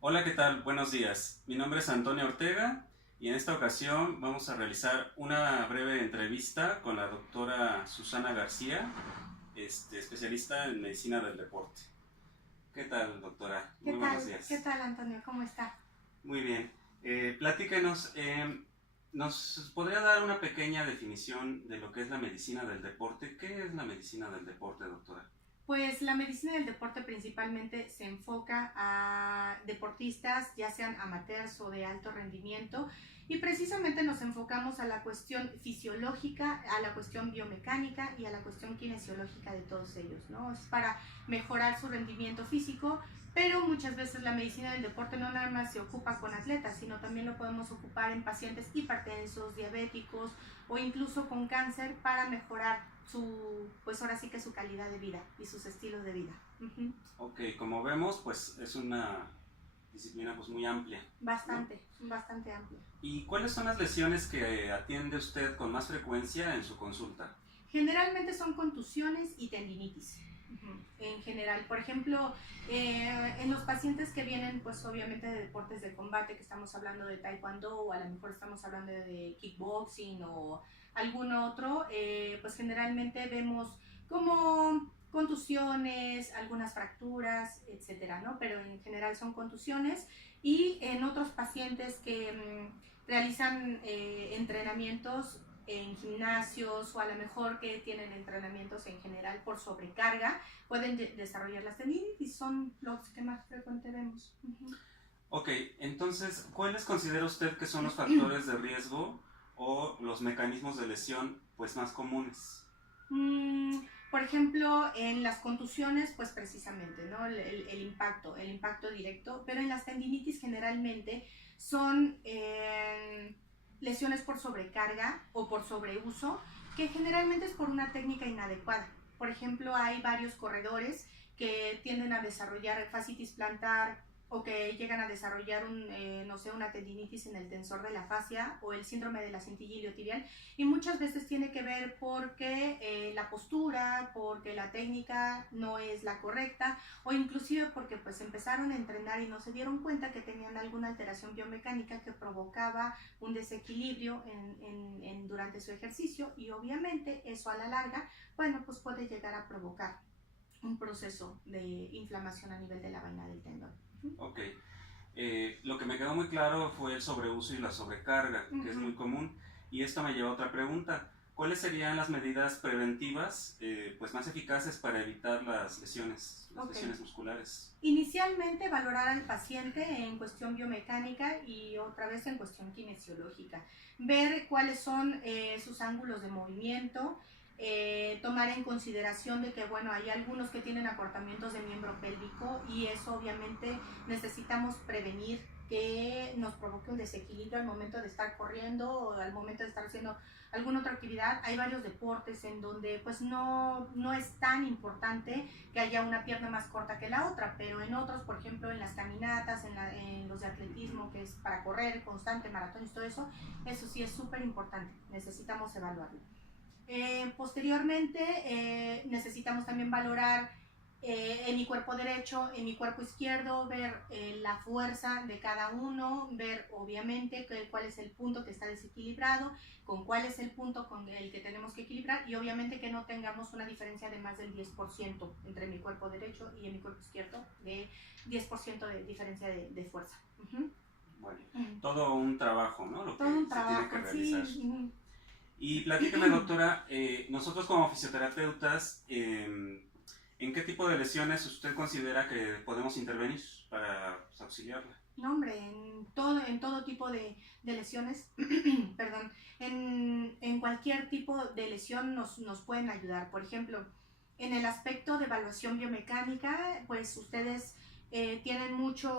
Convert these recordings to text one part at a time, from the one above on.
Hola, ¿qué tal? Buenos días. Mi nombre es Antonio Ortega y en esta ocasión vamos a realizar una breve entrevista con la doctora Susana García, especialista en medicina del deporte. ¿Qué tal, doctora? ¿Qué Muy buenos tal? ¿Qué días. tal, Antonio? ¿Cómo está? Muy bien. Platíquenos, ¿nos podría dar una pequeña definición de lo que es la medicina del deporte? ¿Qué es la medicina del deporte, doctora? Pues la medicina del deporte principalmente se enfoca a deportistas, ya sean amateurs o de alto rendimiento, y precisamente nos enfocamos a la cuestión fisiológica, a la cuestión biomecánica y a la cuestión kinesiológica de todos ellos, ¿no? Es para mejorar su rendimiento físico, pero muchas veces la medicina del deporte no nada más se ocupa con atletas, sino también lo podemos ocupar en pacientes hipertensos, diabéticos o incluso con cáncer para mejorar pues ahora sí que su calidad de vida y sus estilos de vida. Uh-huh. Ok, como vemos, pues es una disciplina pues muy amplia, ¿no? Bastante, bastante amplio. ¿Y cuáles son las lesiones que atiende usted con más frecuencia en su consulta? Generalmente son contusiones y tendinitis. Uh-huh. En general, por ejemplo, en los pacientes que vienen, pues obviamente de deportes de combate, que estamos hablando de taekwondo o a lo mejor estamos hablando de kickboxing o algún otro, pues generalmente vemos como contusiones, algunas fracturas, etcétera, ¿no? Pero en general son contusiones y en otros pacientes que realizan entrenamientos en gimnasios o a lo mejor que tienen entrenamientos en general por sobrecarga, pueden desarrollar las tendinitis, son los que más frecuente vemos. Uh-huh. Ok, entonces, ¿cuáles considera usted que son los factores de riesgo o los mecanismos de lesión pues más comunes? Por ejemplo, en las contusiones, pues precisamente, ¿no? El impacto directo, pero en las tendinitis generalmente son lesiones por sobrecarga o por sobreuso, que generalmente es por una técnica inadecuada. Por ejemplo, hay varios corredores que tienden a desarrollar fascitis plantar o que llegan a desarrollar no sé, una tendinitis en el tensor de la fascia o el síndrome de la cintilla iliotibial, y muchas veces tiene que ver porque la postura, porque la técnica no es la correcta o inclusive porque pues empezaron a entrenar y no se dieron cuenta que tenían alguna alteración biomecánica que provocaba un desequilibrio durante su ejercicio, y obviamente eso a la larga, bueno, pues puede llegar a provocar un proceso de inflamación a nivel de la vaina del tendón. Ok, lo que me quedó muy claro fue el sobreuso y la sobrecarga, que es Uh-huh. muy común, y esto me lleva a otra pregunta. ¿Cuáles serían las medidas preventivas pues más eficaces para evitar las Ok. lesiones musculares? Inicialmente valorar al paciente en cuestión biomecánica y otra vez en cuestión kinesiológica. Ver cuáles son sus ángulos de movimiento, tomar en consideración de que, bueno, hay algunos que tienen acortamientos de miembro pélvico y eso obviamente necesitamos prevenir que nos provoque un desequilibrio al momento de estar corriendo o al momento de estar haciendo alguna otra actividad. Hay varios deportes en donde pues no es tan importante que haya una pierna más corta que la otra, pero en otros, por ejemplo, en las caminatas, en los de atletismo, que es para correr constante, maratones, todo eso, eso sí es súper importante, necesitamos evaluarlo. Posteriormente, necesitamos también valorar en mi cuerpo derecho, en mi cuerpo izquierdo, ver la fuerza de cada uno, ver obviamente cuál es el punto que está desequilibrado, con cuál es el punto con el que tenemos que equilibrar, y obviamente que no tengamos una diferencia de más del 10% entre mi cuerpo derecho y en mi cuerpo izquierdo, de 10% de diferencia de fuerza. Uh-huh. Bueno, Uh-huh. todo un trabajo, ¿no? Lo Todo que un se tiene que trabajo, realizar. sí. Uh-huh. Y platícame, doctora, nosotros como fisioterapeutas, ¿en qué tipo de lesiones usted considera que podemos intervenir para pues, auxiliarla? No, hombre, en todo tipo de lesiones, perdón, en cualquier tipo de lesión nos pueden ayudar. Por ejemplo, en el aspecto de evaluación biomecánica, pues ustedes tienen mucho,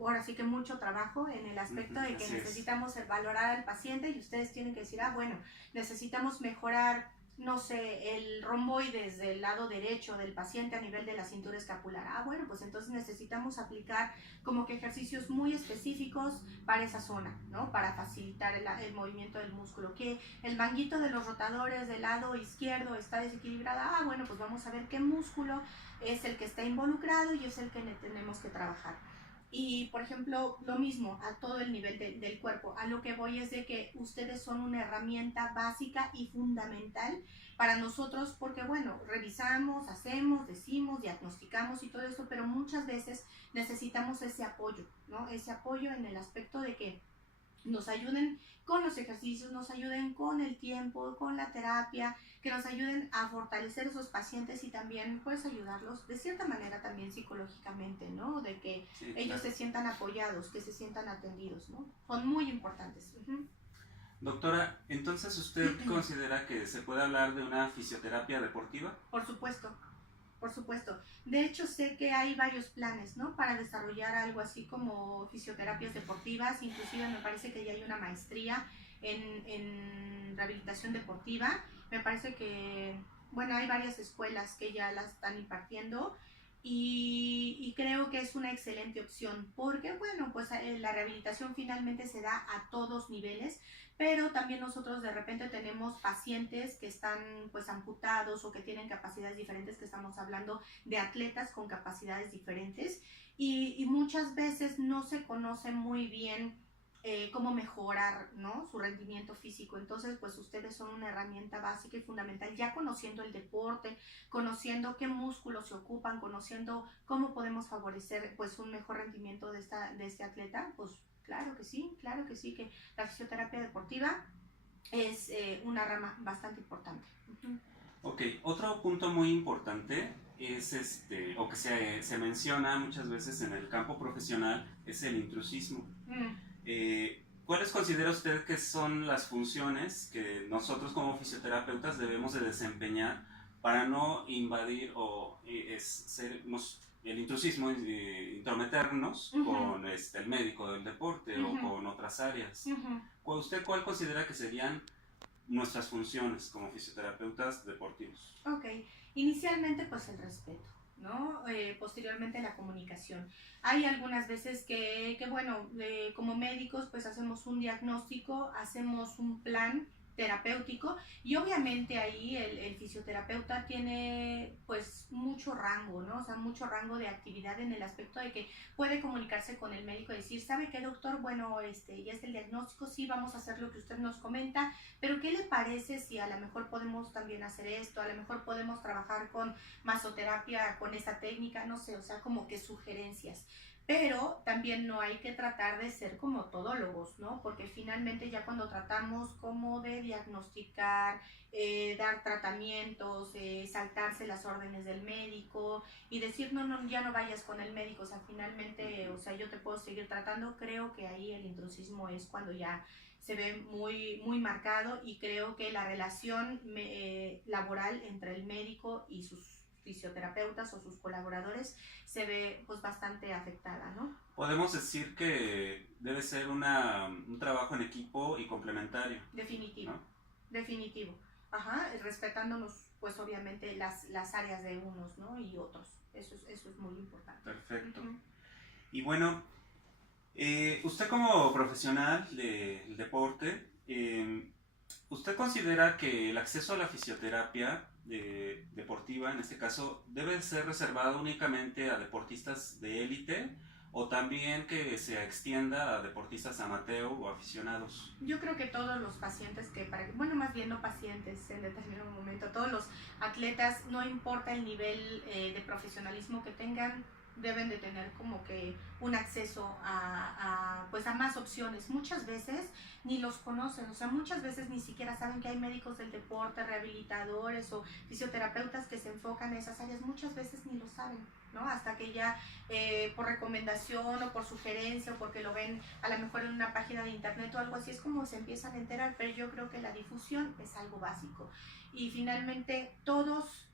ahora sí que mucho trabajo en el aspecto de que Así es. necesitamos valorar al paciente y ustedes tienen que decir, ah, bueno, necesitamos mejorar, no sé, el romboides del lado derecho del paciente a nivel de la cintura escapular. Ah, bueno, pues entonces necesitamos aplicar como que ejercicios muy específicos para esa zona, ¿no? Para facilitar el movimiento del músculo. Que el manguito de los rotadores del lado izquierdo está desequilibrada. Ah, bueno, pues vamos a ver qué músculo es el que está involucrado y es el que tenemos que trabajar. Y, por ejemplo, lo mismo a todo el nivel del cuerpo. A lo que voy es de que ustedes son una herramienta básica y fundamental para nosotros porque, bueno, revisamos, hacemos, decimos, diagnosticamos y todo eso, pero muchas veces necesitamos ese apoyo, ¿no? Ese apoyo en el aspecto de que nos ayuden con los ejercicios, nos ayuden con el tiempo, con la terapia, que nos ayuden a fortalecer esos pacientes y también pues ayudarlos de cierta manera también psicológicamente, ¿no? De que Sí, ellos claro. se sientan apoyados, que se sientan atendidos, ¿no? Son muy importantes. Doctora, entonces ¿usted considera que se puede hablar de una fisioterapia deportiva? Por supuesto, por supuesto. De hecho, sé que hay varios planes, ¿no? Para desarrollar algo así como fisioterapias deportivas. Inclusive me parece que ya hay una maestría en rehabilitación deportiva. Me parece que, bueno, hay varias escuelas que ya las están impartiendo y creo que es una excelente opción porque, bueno, pues la rehabilitación finalmente se da a todos niveles, pero también nosotros de repente tenemos pacientes que están pues amputados o que tienen capacidades diferentes, que estamos hablando de atletas con capacidades diferentes y muchas veces no se conoce muy bien cómo mejorar, ¿no? Su rendimiento físico. Entonces, pues ustedes son una herramienta básica y fundamental, ya conociendo el deporte, conociendo qué músculos se ocupan, conociendo cómo podemos favorecer pues un mejor rendimiento de este atleta, pues claro que sí, que la fisioterapia deportiva es una rama bastante importante. Ok, otro punto muy importante es o que se menciona muchas veces en el campo profesional, es el intrusismo. ¿Cuáles considera usted que son las funciones que nosotros como fisioterapeutas debemos de desempeñar para no invadir o el intrusismo, intrometernos con el médico del deporte o con otras áreas? ¿Usted cuál considera que serían nuestras funciones como fisioterapeutas deportivos? Ok, inicialmente pues el respeto, ¿no? Posteriormente la comunicación. Hay algunas veces que bueno, como médicos pues hacemos un diagnóstico, hacemos un plan terapéutico y obviamente ahí el fisioterapeuta tiene pues mucho rango, ¿no? O sea, mucho rango de actividad en el aspecto de que puede comunicarse con el médico y decir, ¿sabe qué, doctor? Bueno, ya es el diagnóstico, sí, vamos a hacer lo que usted nos comenta, pero ¿qué le parece si a lo mejor podemos también hacer esto? A lo mejor podemos trabajar con masoterapia, con esta técnica, no sé, o sea, como que sugerencias. Pero también no hay que tratar de ser como todólogos, ¿no? Porque finalmente ya cuando tratamos como de diagnosticar, dar tratamientos, saltarse las órdenes del médico y decir, no, no, ya no vayas con el médico, o sea, finalmente, o sea, yo te puedo seguir tratando, creo que ahí el intrusismo es cuando ya se ve muy, muy marcado y creo que la relación laboral entre el médico y sus fisioterapeutas o sus colaboradores se ve pues bastante afectada, ¿no? Podemos decir que debe ser un trabajo en equipo y complementario. Definitivo, ¿no? Definitivo. Ajá, respetándonos pues obviamente las áreas de unos, ¿no? Y otros. Eso es muy importante. Perfecto. Y bueno, usted como profesional del deporte, ¿usted considera que el acceso a la fisioterapia deportiva, en este caso, debe ser reservado únicamente a deportistas de élite o también que se extienda a deportistas amateur o aficionados? Yo creo que todos los pacientes bueno, más bien no pacientes en determinado momento, todos los atletas, no importa el nivel de profesionalismo que tengan, deben de tener como que un acceso pues a más opciones. Muchas veces ni los conocen, o sea, muchas veces ni siquiera saben que hay médicos del deporte, rehabilitadores o fisioterapeutas que se enfocan en esas áreas, muchas veces ni lo saben, ¿no? Hasta que ya por recomendación o por sugerencia o porque lo ven a lo mejor en una página de internet o algo así, es como se empiezan a enterar, pero yo creo que la difusión es algo básico. Y finalmente todos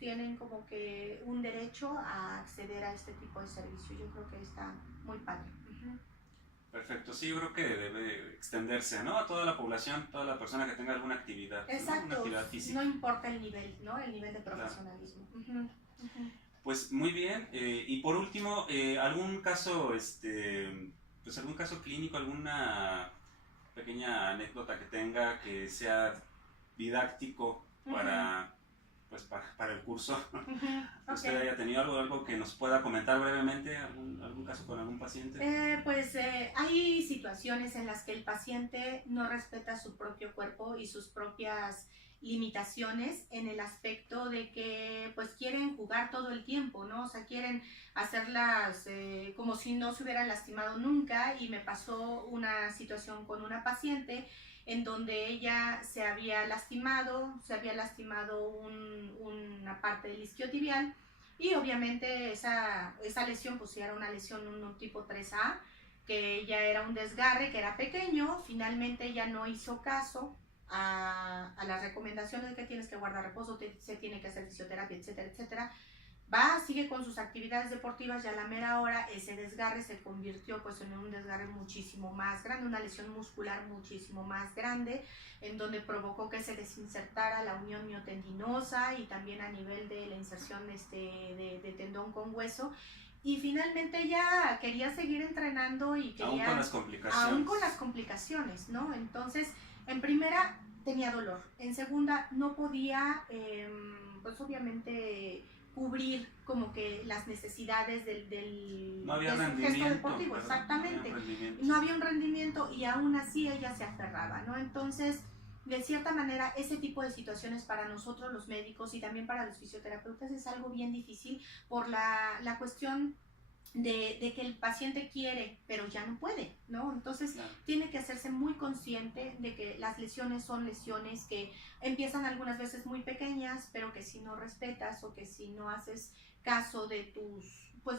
tienen como que un derecho a acceder a este tipo de servicio. Yo creo que está muy padre. Perfecto, sí, yo creo que debe extenderse, ¿no? A toda la población, toda la persona que tenga alguna actividad, exacto, ¿no? Una actividad física. No importa el nivel, ¿no? El nivel de profesionalismo. Claro. Pues muy bien, y por último, algún caso, pues algún caso clínico, alguna pequeña anécdota que tenga que sea didáctico para pues para el curso. Ok. ¿Usted haya tenido algo que nos pueda comentar brevemente, algún caso con algún paciente? Hay situaciones en las que el paciente no respeta su propio cuerpo y sus propias limitaciones en el aspecto de que pues quieren jugar todo el tiempo, ¿no? O sea, quieren hacerlas como si no se hubieran lastimado nunca, y me pasó una situación con una paciente en donde ella se había lastimado una parte del isquiotibial, y obviamente esa lesión pues era una lesión un tipo 3A, que ya era un desgarre, que era pequeño. Finalmente ella no hizo caso a las recomendaciones de que tienes que guardar reposo, se tiene que hacer fisioterapia, etcétera, etcétera. Sigue con sus actividades deportivas, y a la mera hora ese desgarre se convirtió pues en un desgarre muchísimo más grande, una lesión muscular muchísimo más grande, en donde provocó que se desinsertara la unión miotendinosa y también a nivel de la inserción de tendón con hueso. Y finalmente ella quería seguir entrenando y quería... Aún con las complicaciones, ¿no? Entonces, en primera tenía dolor, en segunda no podía, pues obviamente cubrir como que las necesidades del no había gesto deportivo, exactamente. No había un rendimiento, y aún así ella se aferraba, ¿no? Entonces, de cierta manera, ese tipo de situaciones para nosotros los médicos y también para los fisioterapeutas es algo bien difícil por la cuestión de que el paciente quiere, pero ya no puede, ¿no? Entonces, claro, tiene que hacerse muy consciente de que las lesiones son lesiones que empiezan algunas veces muy pequeñas, pero que si no respetas o que si no haces caso de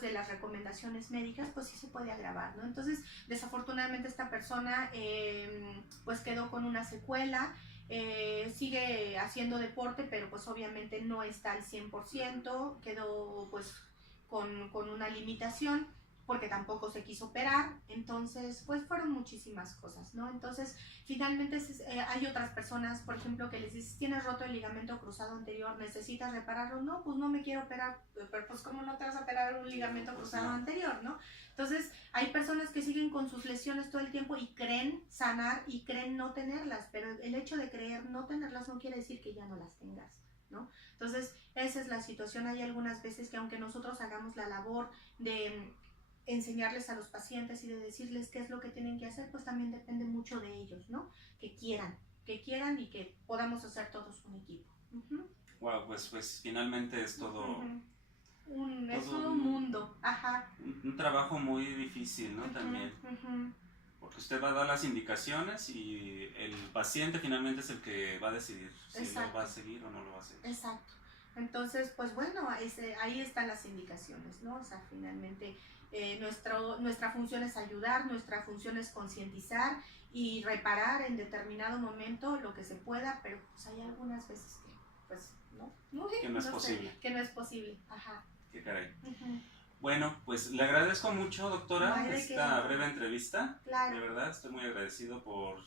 de las recomendaciones médicas, pues sí se puede agravar, ¿no? Entonces, desafortunadamente esta persona pues quedó con una secuela. Sigue haciendo deporte, pero pues obviamente no está al 100%, quedó pues con una limitación, porque tampoco se quiso operar. Entonces pues fueron muchísimas cosas, ¿no? Entonces finalmente hay otras personas, por ejemplo, que les dices, tienes roto el ligamento cruzado anterior, ¿necesitas repararlo? No, pues no me quiero operar. Pero pues ¿cómo no te vas a operar un ligamento cruzado anterior, no? Entonces hay personas que siguen con sus lesiones todo el tiempo y creen sanar y creen no tenerlas, pero el hecho de creer no tenerlas no quiere decir que ya no las tengas, ¿no? Entonces, esa es la situación. Hay algunas veces que aunque nosotros hagamos la labor de enseñarles a los pacientes y de decirles qué es lo que tienen que hacer, pues también depende mucho de ellos, ¿no? Que quieran y que podamos hacer todos un equipo. Wow, pues finalmente es todo... Es todo un mundo, ajá. Un trabajo muy difícil, ¿no? También. Porque usted va a dar las indicaciones y el paciente finalmente es el que va a decidir si lo va a seguir o no lo va a seguir. Exacto. Entonces, pues bueno, ahí están las indicaciones, ¿no? O sea, finalmente nuestra función es ayudar, nuestra función es concientizar y reparar en determinado momento lo que se pueda, pero pues hay algunas veces que, pues, no que no es posible. Que no es posible, ajá. Qué caray. Bueno, pues le agradezco mucho, doctora, esta breve entrevista. Claro. De verdad, estoy muy agradecido por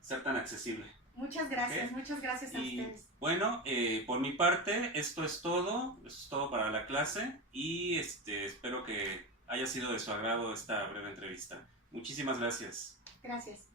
ser tan accesible. Muchas gracias, muchas gracias a ustedes. Bueno, por mi parte, esto es todo para la clase, y espero que haya sido de su agrado esta breve entrevista. Muchísimas gracias. Gracias.